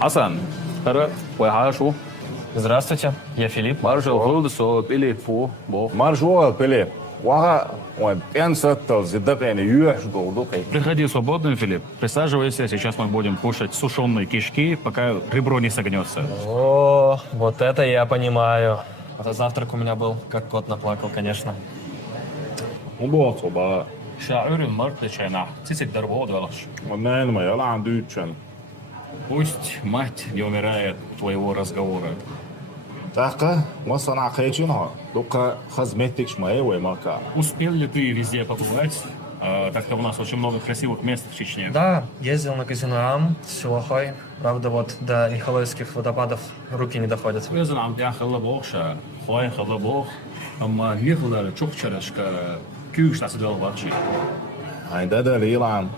حسن فرق وحاشو Здравствуйте, я Филипп. برجع غلط سو بيلي فو بو Маржуа, Пеле. Вага, он пенсатал, зидакайны, юаш голдукай. Приходи свободным, Филипп. Присаживайся, сейчас мы будем кушать сушеные кишки, пока ребро не согнется. О, вот это я понимаю. Это завтрак у меня был, как кот наплакал, конечно. Мубот, оба. شاعر مرت чайна, цицик дорвод велаш. Он, наверное, моя лан дючен. Пусть мать не умирает от твоего разговора. Така, масана хайчина. Дука хазметик шмае, мака. Успел ли ты везде побывать? Так-то у нас очень много красивых мест в Чечне. Да, ездил на казино Ам, Силахой. Правда, вот до Михалойских водопадов руки не доходят. Өзін амдия қылы болша, қой қылы бол. Amma не қылдары çok çarışka, kүйіш тасы дөл бақшы. Айда да лилан.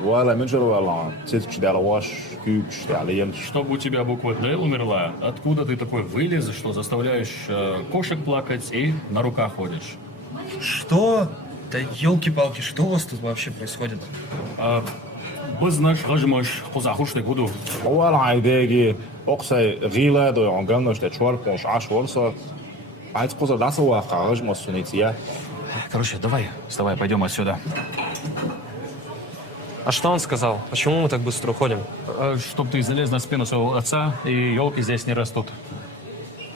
Вала меньшеру валан. Сетч дала ваш, кюч, дала елч. Чтобы у тебя буква «Д» умерла, откуда ты такой вылез, что заставляешь кошек плакать и на руках ходишь? Что? Да елки-палки, что у вас тут вообще происходит? Біз наш ғажымыш қозақушты буду. Вала айдеги. Оксай гила до ангамнаш да чвар понш аш волса. Айц коза даса ваха, гажма сунития. Короче, давай, вставай, пойдем отсюда. А что он сказал? Почему мы так быстро уходим? Чтоб ты залез на спину своего отца, и елки здесь не растут.